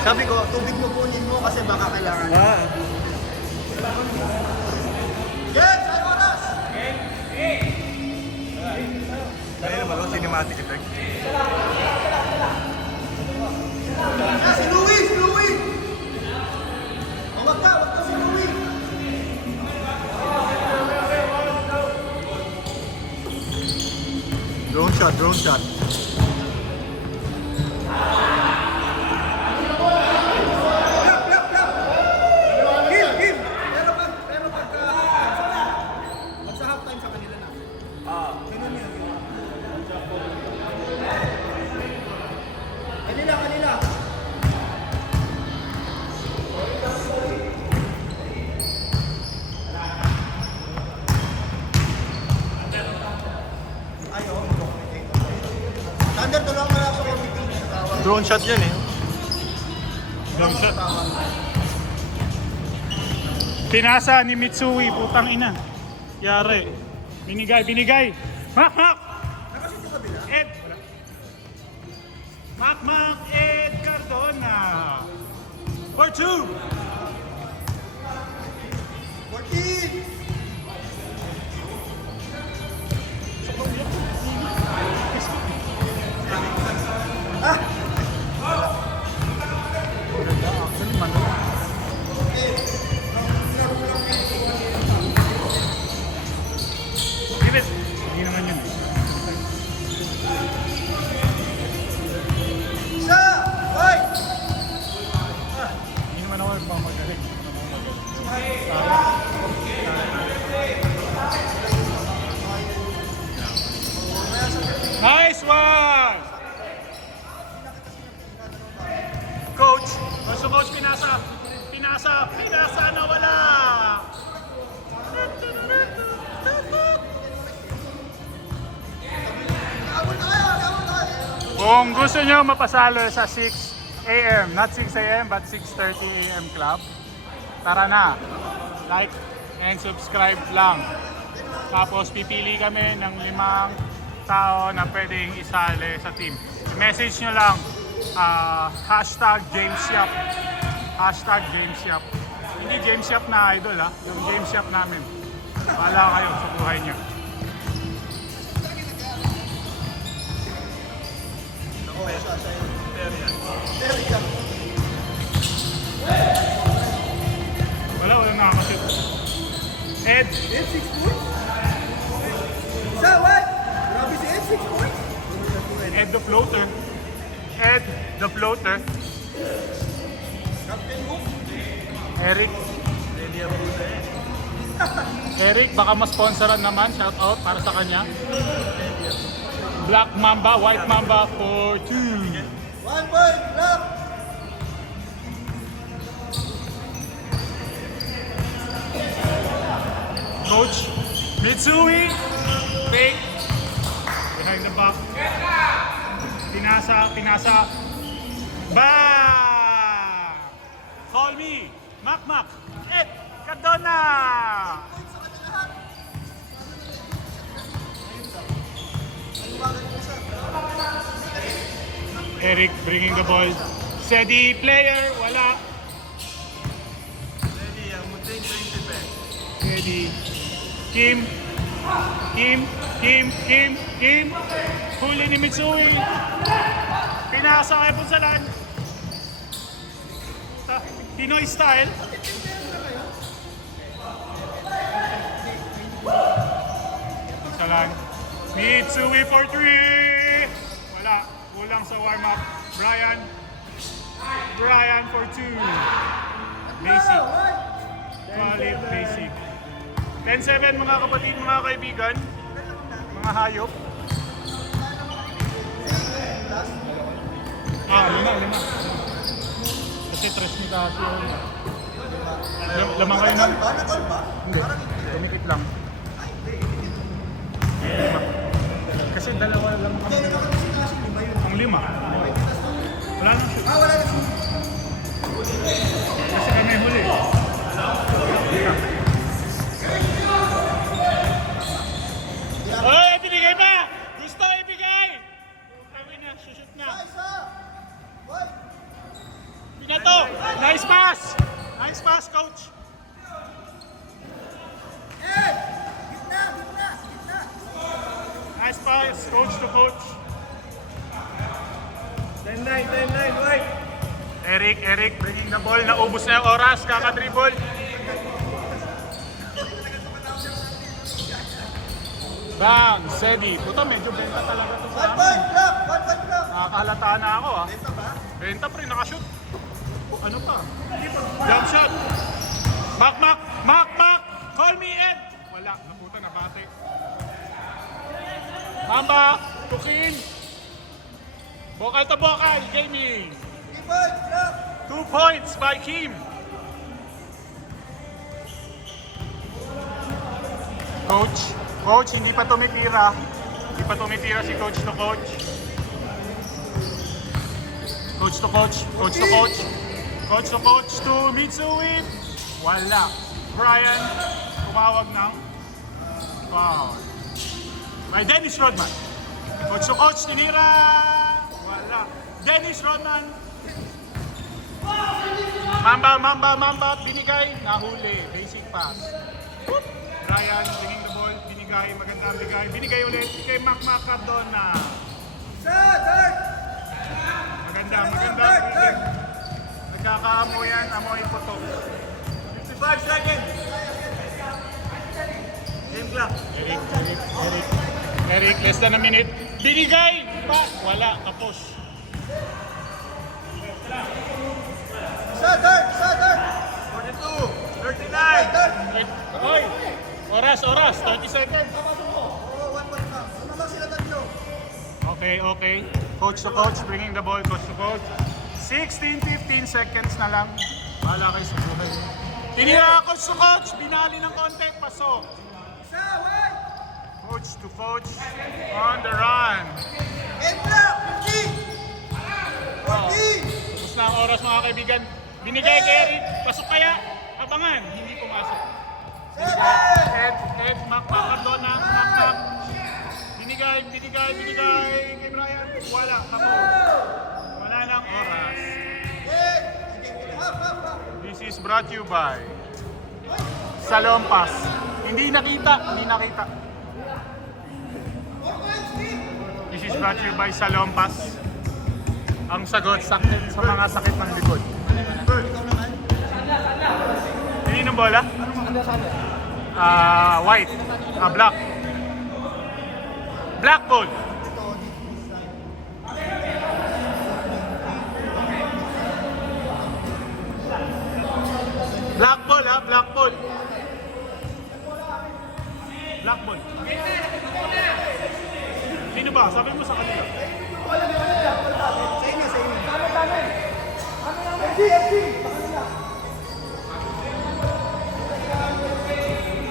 Sabi ko, tubig mo kunin mo kasi baka kailangan. Yes! Ay oras! Ayun naman, cinematic effect. Si Louie! Si Louie! O wag ka si Louie! Drone shot, drone shot. Kanila! Thunder, tulungan mo lang sa committee sa tawag. Drone shot yan eh. Long shot. Pinasa ni Mitsui, putang ina. Yari. Binigay. Mak! Ed! Mak! Ed Cardona. For 2. 14! Give it. Hindi naman yun. Isa! Hoy! Hindi naman ako magmamagaling. Nice one! Coach! So coach, pinasa na wala! Kung gusto nyo mapasalo sa 6 a.m., not 6 a.m. but 6:30 a.m. club, tara na! Like and subscribe lang. Tapos pipili kami ng 5 tao na pwedeng isali sa team. Message nyo lang, hashtag James Yap. Hashtag James Yap. Hindi James Yap na idol ha, yung James Yap namin. Bahala kayo sa buhay nyo. Walang nakakasip. Ed! Ed, 6 points? Isa, what? Grabe si Ed, 6 points? Ed the floater. Ed the floater. Captain Hook? Eric. Eric, baka ma-sponsoran naman. Shout out para sa kanya. Black Mamba, White Mamba for 2. 1 point, block! Coach Mitsui. Fake. Behind the back. Pinasa. Bang! Call me. Mak. Ed Cardona. Eric bringing the ball. Steady player. Wala. Steady. Kim. Huli ni Mitsui. Pinasa kay Punsalan. Pinoy style. Punsalan. Mitsui for 3. Wala. Kulang sa warm-up. Brian for 2. Basic. Solid basic. 10-7 mga kapatid, mga kaibigan, mga hayop. Lima. Kasi tres ni kasi yun. Lamang kayo na. Nakal ba? Hindi, tumikip lang. Lima. Kasi dalawa lang kami. Hindi, nakakasi kasi 5 yun. Ang 5. Wala nang shoot. Wala na. Kasi kami huli. Oy, binigay pa! Gusto ibigay! Kami na, shoot na. Isa! Hoy! na to. Nice pass. Nice pass, coach. Nice pass, coach to coach. 10-9, right? Eric, bringing the ball. Naubos na yung oras. Kaka-dribble. Bang, Sedi. Puto, medyo benta talaga to sa 1 amin. point block, 1 point block. Nakakahalata na ako ah. Benta ba? Benta pre, nakashoot. Ano pa? Jump shot. Mak. Call me Ed. Wala, naputa, nabate. Mamba, Tukin. Bokal to bokal, gaming. 3 points block. 2 points by Kim. Coach, hindi pa tumitira. Hindi pa tumitira si coach to coach. Coach to coach. Coach to Mitsui. Wala. Brian, tumawag ng foul. By Dennis Rodman. Coach to coach, tinira. Wala. Dennis Rodman. Mamba, binigay, nahuli. Basic pass. Brian, winning the ball, binigay, magandang binigay ulit kay Mac Cardona. Third. Maganda. Third. Nagkakaamoy yan, amoy putok. 55 seconds. Game clock. Eric, less than a minute. Binigay! Pa! Wala, tapos. Third. 42, 39. Oy! Oras, 30 seconds. Oo, 1 point block. Ano lang sila tatlo? Okay. Coach to coach, bringing the ball, coach to coach. 16-15 seconds na lang. Bahala kayo sa buhay. Tinira coach to coach, binali ng konti, pasok. Isa, wait. Coach to coach, on the run. Game clock, 15. 14. Tapos na ang oras mga kaibigan. Binigay kay Eric, pasok kaya? Abangan, hindi pumasok. Ed, Mac Cardona, Mac. Binigay kay Brian. Wala, tapos. Wala nang oras. Half. This is brought to you by Salompas. Hindi nakita. This is brought to you by Salompas. Ang sagot sa mga sakit ng likod. Hindi ng bola? White. Black. Black ball. Black ball. Black ball. Sino ba? Sabi mo sa kanila. Sa inyo.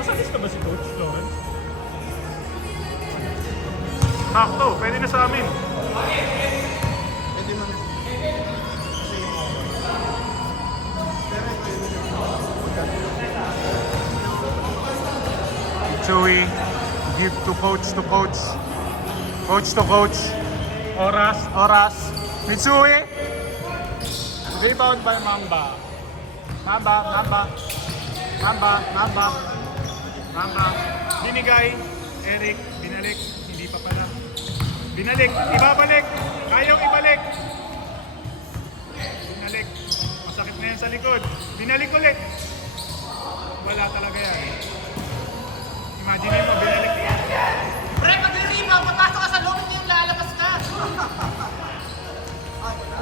Masakit ka ba si Coach Lawrence? Sakto, pwede na sa amin. Pwede mo na. Chewy, give to coach. Coach to coach. Oras. Mitsui. Rebound by Mamba. Binigay. Eric, binalik. Hindi pa pala. Binalik, ibabalik. Ayaw ibalik. Binalik. Masakit na yan sa likod. Binalik ulit. Wala talaga yan. Imagine mo, binalik yan. Pre, pag rebound, papasok ka sa loob, hindi yung lalabas ka.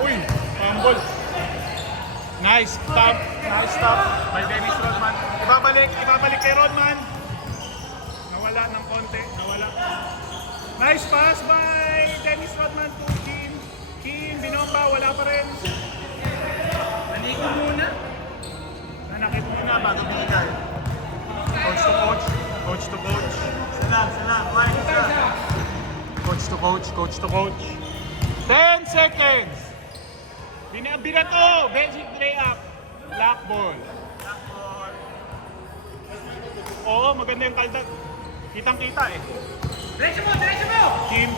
Uy, fumble. Nice stop by Dennis Rodman. Ibabalik kay Rodman. Nawala ng konti, Nice pass by Dennis Rodman to Kim. Binomba, wala pa rin. Nanakit muna bago binigay. Coach to coach. Salam. Right. Coach to coach. 10 seconds. Binato, basic layup. Black ball. Oo, maganda yung kaldag. Kitang-kita eh. Diretso mo! Kim.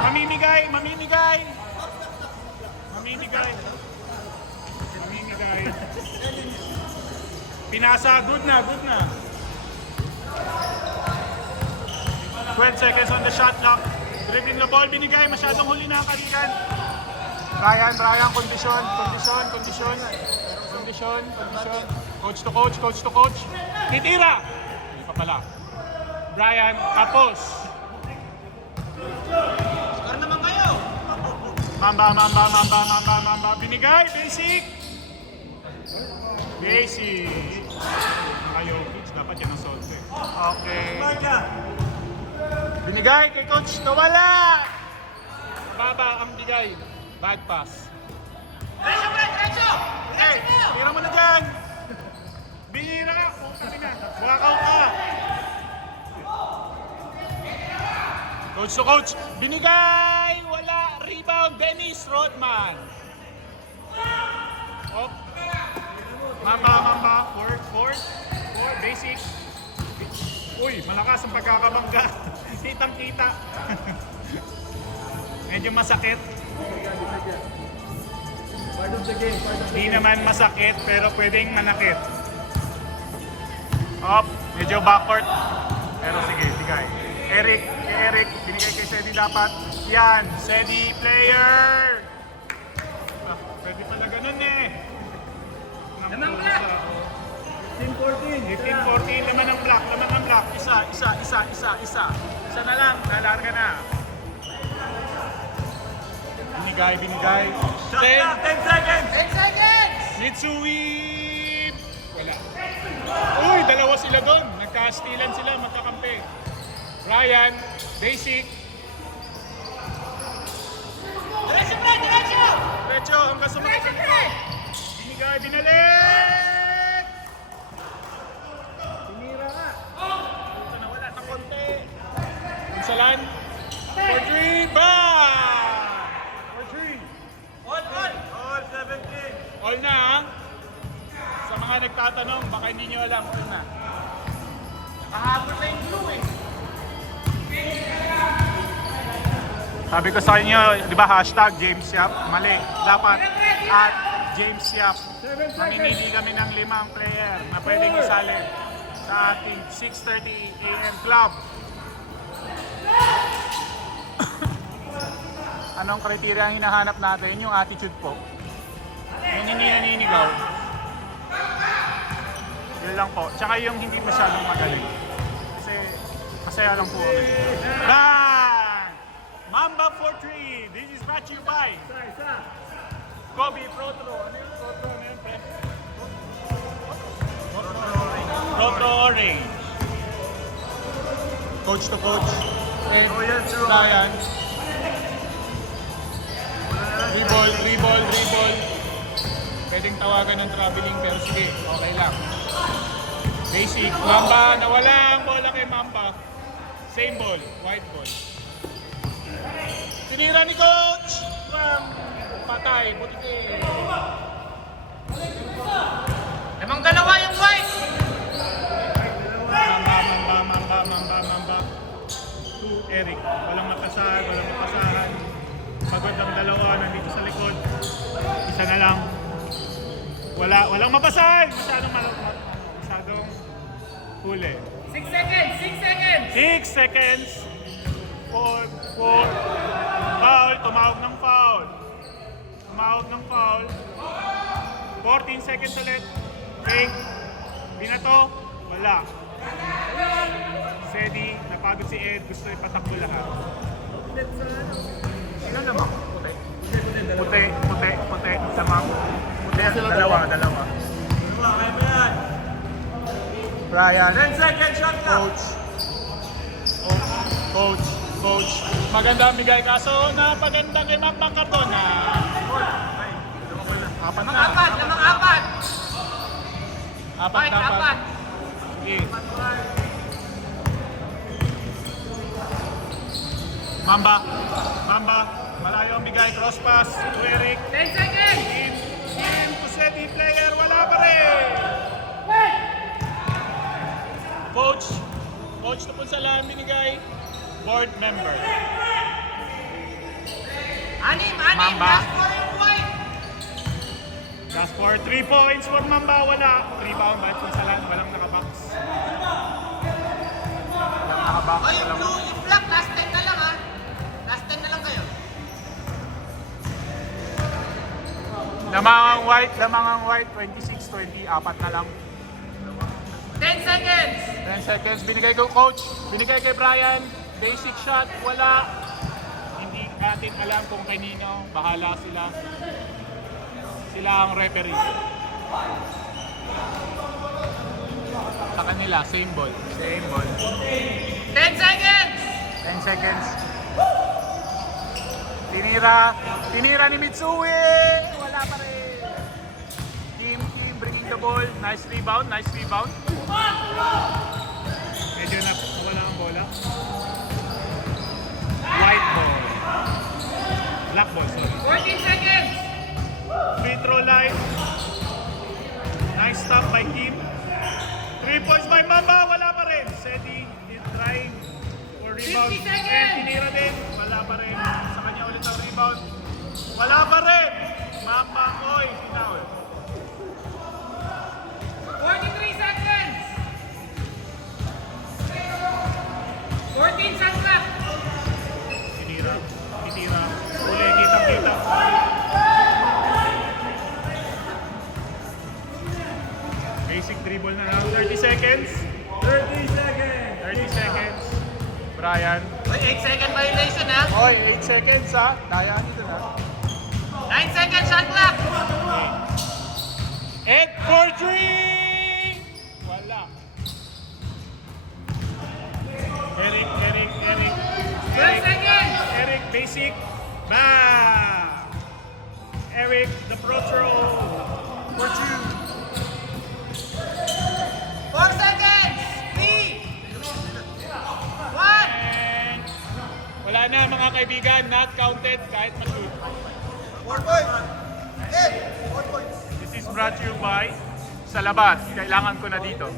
Mamimigay. Pinasa, good na, good na. 12 seconds on the shot clock. Dribbling the ball, binigay, masyadong huli na ang kalikan. Brian, kondisyon. Coach to coach. Titira! Hindi pa pala. Brian, tapos. Score naman kayo. Mamba. Binigay, basic. Ayaw, Coach, dapat yan ang solve eh. Okay. Binigay kay Coach, nawala! Baba ang bigay. Bad pass. Diretso! Hey, tira mo na dyan! Bihira ka! Wakaw ka! Coach to coach, binigay! Wala! Rebound, Dennis Rodman! Op. Mamba. Four, basic. Uy, malakas ang pagkakabangga. Kitang-kita. Medyo masakit. Hindi naman masakit, pero pwedeng manakit. Op, medyo backward. Pero sige, bigay. Eric, binigay kay Sedi dapat. Yan, Sedi player! Pwede pala ganun eh. Lamang black. 15-14, laman ng block. Isa. Isa na lang, nalarga na. Binigay. 10 seconds! 10 seconds! Mitsui! Wala. Uy, dalawa sila doon. Nagka-stealan sila, magkakampi. Ryan, basic. Diretso! Pecho, hanggang sumakit sa likod. Binigay, binalik! Tumira ka. Ito na wala, na konti. Insalan. For 3, bang! For 3. All 17. All na ha? Sa mga nagtatanong, baka hindi nyo alam, all na. Pahabol na yung blue eh. Sabi ko sa inyo, di ba hashtag James Yap? Mali. Dapat at James Yap. Mamimili kami ng 5 player na pwedeng isali sa ating 6:30 AM club. Anong kriteria ang hinahanap natin? Yung attitude po. Yung hindi naninigaw. Yun lang po. Tsaka yung hindi masyadong magaling. Kasi masaya lang po. Bang! Mamba for 3. This is brought to you by Kobe Protro. Ano yung Protro na yun, pre? Protro Orange. Coach to coach. Oh, yes, sir. Ryan. Reball. Pwedeng tawagan ng traveling pero sige, okay lang. Basic. Mamba, nawala ang bola kay Mamba. Same ball, white ball. Tinira ni Coach! Patay, buti. Lamang dalawa yung white. Mamba. To Eric. Walang mapasahan. Pagod ang dalawa, nandito sa likod. Isa na lang. Walang mapasahan! Masyadong huli. 6 seconds! 6 seconds. 4. Foul. Tumawag ng foul. 14 seconds ulit. Fake. Binato. Wala. Sedi. Napagod si Ed. Gusto ipatakbo lahat. Sino naman? Puti. Samang. Puti. Dalawa. Brian. 10 seconds shot clock. Coach. Maganda ang bigay kaso napaganda kay Mac Cardona. Apat na. Lamang apat. Apat White, dapat. apat. Sige. Mamba. Malayo ang bigay. Cross pass to Eric. 10 seconds! In to Seti player. Wala pa rin. Coach na po sa lahat binigay. Board member. Anim! Mamba. Last score yung white! Last 4, 3 points for Mamba, wala. Rebound, but kung saan, walang nakabox. Walang nakabox, Oh, yung walang... blue, yung black, last 10 na lang ha. Last 10 na lang kayo. Lamangang white, 26-20, apat na lang. 10 seconds. 10 seconds, binigay ko coach, binigay kay Brian, basic shot, wala. Hindi natin alam kung kanino, bahala sila. Sila ang referee. Sa kanila, same ball. Same ball. 10 seconds. 10 seconds. Tinira ni Mitsui! Wala pa rin. Kim bringing the ball. Nice rebound. Medyo nawala ang bola. White ball. Black ball, sorry. 14 seconds. Free throw line. Nice stop by Kim. 3 points by Mamba. Wala pa rin. Seti is trying for rebound. 50 seconds. And tinira din. Wala pa rin. Sa kanya ulit ang rebound. Wala pa rin. Mamba, oy. Foul. 43 seconds. 14 seconds left. Tinira. Uli, kita. Basic dribble na lang. 30 seconds. 30 seconds. Brian. Oy, 8 second violation ha. Oy, 8 seconds ha. Daya nito na. 9 seconds shot clock. And for 3! Wala. Eric. 12 seconds. Eric, basic. Bam! Eric, the pro throw. For 2. 4 seconds. 3. 1. And wala na mga kaibigan, not counted kahit ma-shoot. 4 points. 4 points. This is brought to you by Salabat. Kailangan ko na dito.